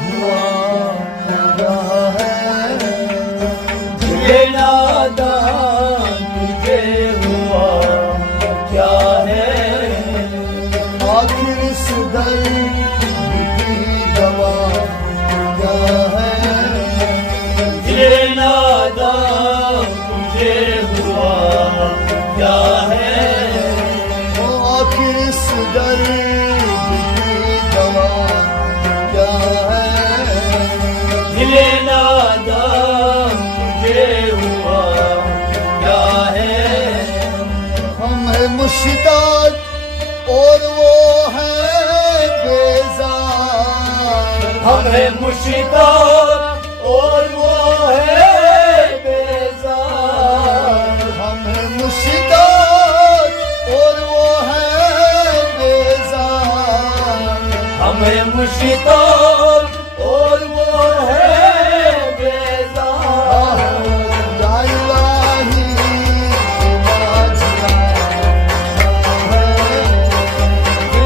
हुआ क्या है, ये नादान तुझे हुआ क्या है। आखिर इस दर्द की दवा क्या है, ये नादान तुझे हुआ क्या है। आखिर इस दर्द की दवा क्या है, ये नादान तुझे हुआ क्या है। हम है मुश्ताक और वो है बेजार, हम है मुश्ताक और वो है बेजार। हम है मुश्ताक और वो है बेजार, हम है मुश्ताक और वो है बेजार। या इलाही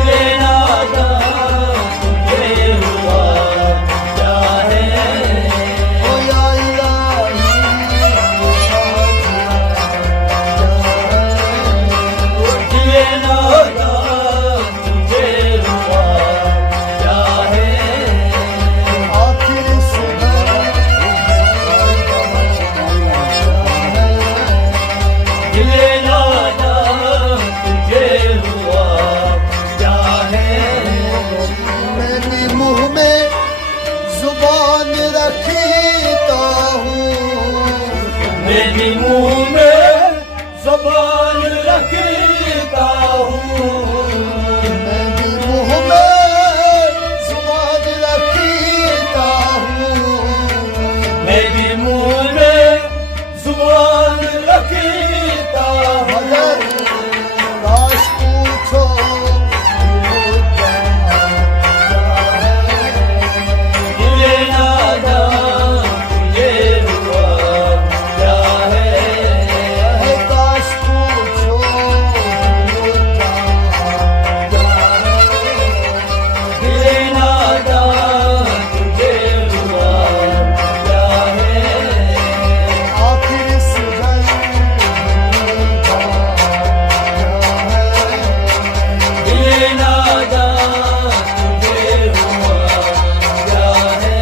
ये नादान तुझे हुआ क्या है, ओ या इलाही ये नादान तुझे हुआ क्या है। आखिर इस ये नादान तुझे हुआ क्या है। मैंने मुंह में जुबान रखता हूँ, मैंने मुंह में जुबान रखता हूँ, मैंने मुंह में जुबान रखता हूँ, मैं भी मुंह में जुबान रखता हूँ। काश पूछो ये नादान तुझे हुआ क्या है। काश पूछो ये नादान तुझे हुआ क्या है। आखिर इस ये नादान तुझे हुआ क्या है।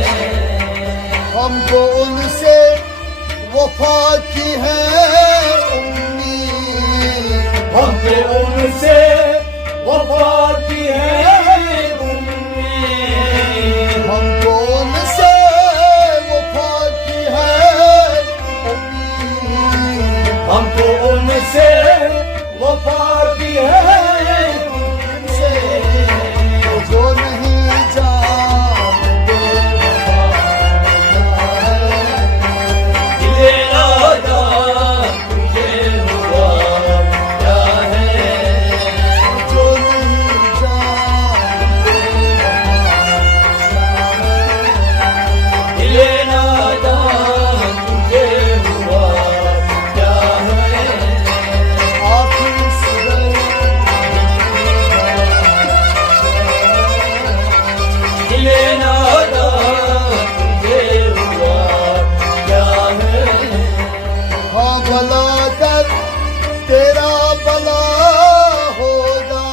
हमको उनसे वफा की है उम्मीद, हमको उनसे वफा की है उम्मीद, हमको उनसे वफा की है उम्मीद, हमको उनसे वफा की है उनसे। जो नहीं जानते वफा क्या है, ये नादान तुझे हुआ क्या है। जो नहीं जानते वफा, ये नादान तुझे हुआ क्या है। आखिर इस ये नादान तुझे हुआ क्या है। हाँ भला कर तेरा भला होगा,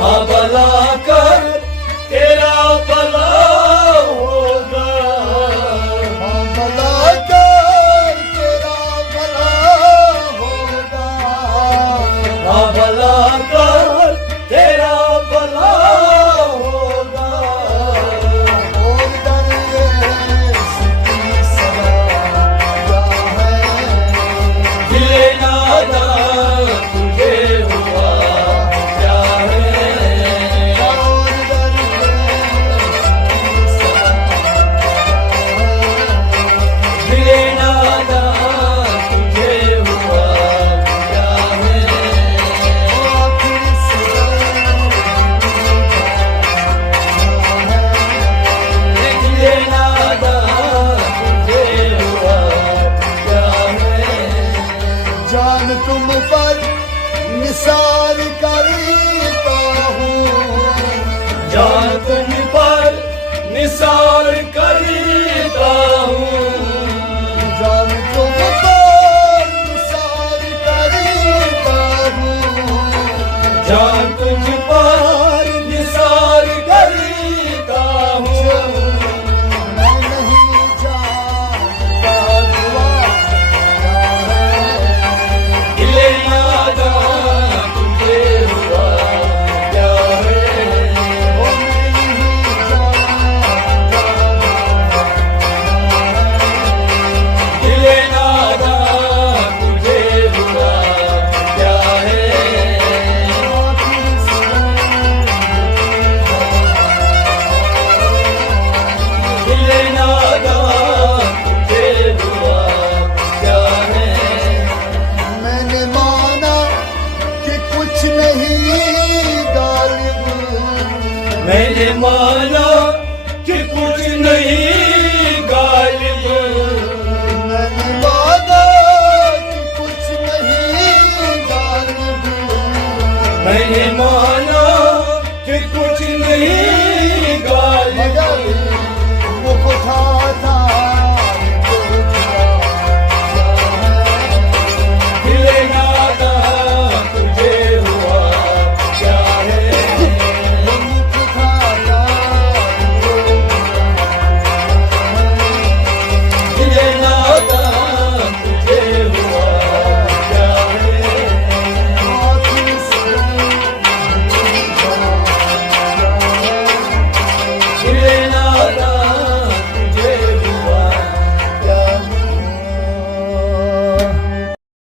हाँ भला कर तेरा भला होगा, हाँ भला कर तेरा भला होगा, हाँ भला कर तेरा भला होगा। और दरवेश की सदा क्या है, ये नादान तुझे हुआ क्या है। और दरवेश की सदा क्या है, ये नादान तुझे हुआ क्या है। आखिर इस ये नादान तुझे हुआ क्या है। जान तुम पर निसार